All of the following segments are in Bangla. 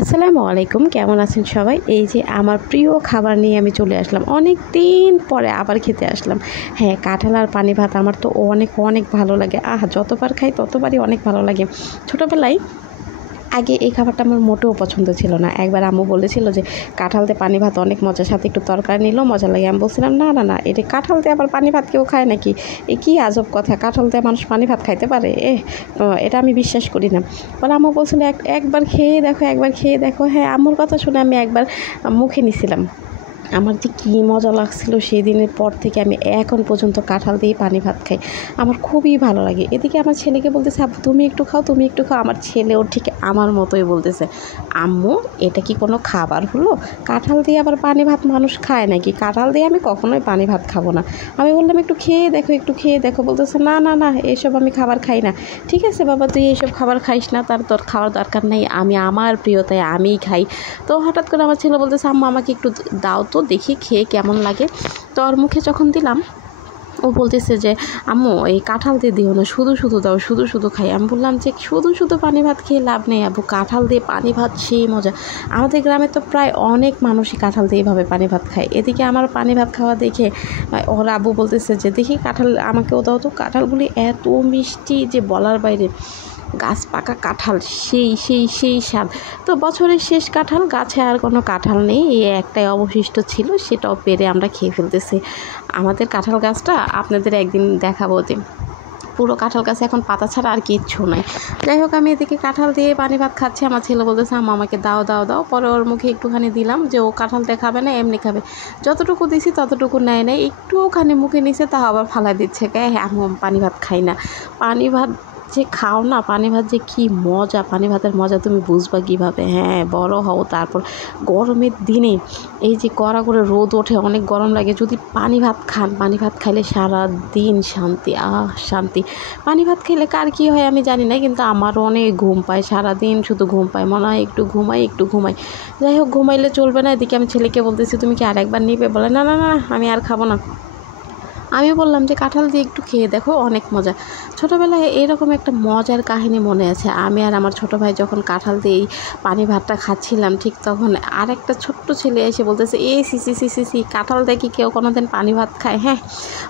আসসালামু আলাইকুম, কেমন আছেন সবাই? এই যে আমার প্রিয় খাবার নিয়ে আমি চলে আসলাম, অনেক দিন পরে আবার খেতে আসলাম। হ্যাঁ, কাঁঠাল আর পানি ভাত আমার তো অনেক অনেক ভালো লাগে। যতবার খাই ততবারই অনেক ভালো লাগে। ছোটোবেলায় আগে এই খাবারটা আমার মোটেও পছন্দ ছিল না। একবার আম্মু বলেছিল যে কাঁঠাল দিয়ে পানি ভাত অনেক মজা, সাথে একটু তরকারি নিলেও মজা লাগে। আমি বলছিলাম না না না, এটা কাঁঠাল দিয়ে আবার পানি ভাত কেউ খায় নাকি? এ কী আজব কথা, কাঁঠাল দিয়ে মানুষ পানি ভাত খাইতে পারে? এটা আমি বিশ্বাস করি না। বলে আম্মু বলছিল একবার খেয়ে দেখো, একবার খেয়ে দেখো। হ্যাঁ, আম্মুর কথা শুনে আমি একবার মুখে নিছিলাম। আমার যে কী মজা লাগছিল, সেই দিনের পর থেকে আমি এখন পর্যন্ত কাঁঠাল দিয়ে পানি ভাত খাই। আমার খুবই ভালো লাগে। এদিকে আমার ছেলেকে বলতেছে, আব্বু তুমি একটু খাও, তুমি একটু খাও। আমার ছেলেও ঠিক আমার মতোই বলতেছে, আম্মু এটা কি কোনো খাবার হলো? কাঁঠাল দিয়ে আবার পানি ভাত মানুষ খায় নাকি? কাঁঠাল দিয়ে আমি কখনোই পানি ভাত খাবো না। আমি বললাম একটু খেয়ে দেখো, একটু খেয়ে দেখো। বলতেছে না না না, এসব আমি খাবার খাই না। ঠিক আছে বাবা, তুই এইসব খাবার খাইস না, তোর খাওয়ার দরকার নেই। আমি আমার প্রিয়, তাই আমিই খাই। তো হঠাৎ করে আমার ছেলে বলতেছে, আম্মু আমাকে একটু দাও তো দেখি খেয়ে কেমন লাগে। তো ওর মুখে যখন দিলাম, ও বলতেছে যে আম্মু এই কাঁঠাল দিয়ে দিও না, শুধু শুধু দাও, শুধু শুধু খাই। আমি বললাম যে শুধু শুধু পানি ভাত খেয়ে লাভ নেই আব্বু, কাঁঠাল দিয়ে পানি ভাত সেই মজা। আমাদের গ্রামে তো প্রায় অনেক মানুষই কাঁঠাল দিয়ে এইভাবে পানি ভাত খায়। এদিকে আমার পানি ভাত খাওয়া দেখে ওর আব্বু বলতেছে যে দেখি কাঁঠাল আমাকেও দাও তো। কাঁঠালগুলি এত মিষ্টি যে বলার বাইরে। গাছ পাকা কাঁঠাল, সেই সেই সেই স্বাদ। তো বছরের শেষ কাঁঠাল, গাছে আর কোনো কাঁঠাল নেই, এই একটাই অবশিষ্ট ছিল, সেটাও পেরে আমরা খেয়ে ফেলতেছি। আমাদের কাঁঠাল গাছটা আপনাদের একদিন দেখাবো, যে পুরো কাঁঠাল গাছে এখন পাতা ছাড়া আর কিচ্ছু নাই। যাই হোক, আমি এদিকে কাঁঠাল দিয়ে পানি ভাত খাচ্ছি, আমার ছেলে বলতেছে আম্মা আমাকে দাও দাও দাও। পরে ওর মুখে একটুখানি দিলাম, যে ও কাঁঠালটা খাবে না, এমনি খাবে। যতটুকু দিছি ততটুকু নেয় নেয়, একটুখানি মুখে নিছে, তা আবার ফালাই দিচ্ছে। হ্যাঁ, আমি পানি ভাত খাই না। পানি ভাত যে খাও না, পানি ভাত যে কী মজা, পানি ভাতের মজা তুমি বুঝবা কীভাবে? হ্যাঁ, বড় হও। তারপর গরমের দিনে এই যে কড়া করে রোদ ওঠে, অনেক গরম লাগে, যদি পানি ভাত খান, পানি ভাত খাইলে সারা দিন শান্তি, শান্তি। পানি ভাত খেলে কার কী হয় আমি জানি না, কিন্তু আমারও অনেক ঘুম পায়, সারাদিন শুধু ঘুম পায়, মনে হয় একটু ঘুমাই একটু ঘুমাই। যাই হোক, ঘুমাইলে চলবে না। এদিকে আমি ছেলেকে বলতেছি তুমি কি আরেকবার নিবে? বলে না না না, আমি আর খাবো না। আমি বললাম যে কাঁঠাল দিয়ে একটু খেয়ে দেখো, অনেক মজা। ছোটোবেলায় এরকম একটা মজার কাহিনী মনে আছে। আমি আর আমার ছোটো ভাই যখন কাঁঠাল দিয়ে পানি ভাতটা খাচ্ছিলাম, ঠিক তখন আরেকটা ছোট্ট ছেলে এসে বলতেছে, সিসি সিসি সিসি, কাঁঠাল দিয়ে কি কেউ কোনো দিন পানি ভাত খায়? হ্যাঁ।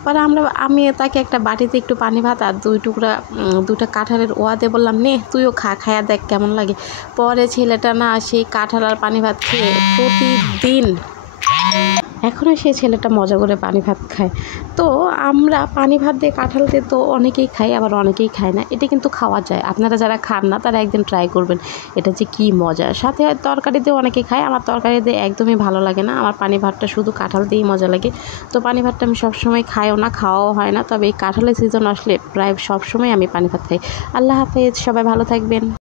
পরে আমি তাকে একটা বাটিতে একটু পানি ভাত আর দুটা কাঁঠালের ওয়াদে বললাম, নে তুইও খায়া দেখ কেমন লাগে। পরে ছেলেটা না সেই কাঁঠাল আর পানি ভাত খেয়ে প্রতিদিন এখনও সেই ছেলেটা মজা করে পানি ভাত খায়। তো আমরা পানি ভাত দিয়ে কাঁঠাল দিয়ে তো অনেকেই খাই, আবার অনেকেই খায় না। এটা কিন্তু খাওয়া যায়। আপনারা যারা খান না তারা একদিন ট্রাই করবেন, এটা যে কী মজা। সাথে তরকারি দিয়ে অনেকে খায়, আমার তরকারি দিয়ে একদমই ভালো লাগে না। আমার পানি ভাতটা শুধু কাঁঠাল দিয়েই মজা লাগে। তো পানি ভাতটা আমি সবসময় খাইও না, খাওয়াও হয় না। তবে এই কাঁঠালের সিজন আসলে প্রায় সবসময় আমি পানি ভাত খাই। আল্লাহ হাফেজ, সবাই ভালো থাকবেন।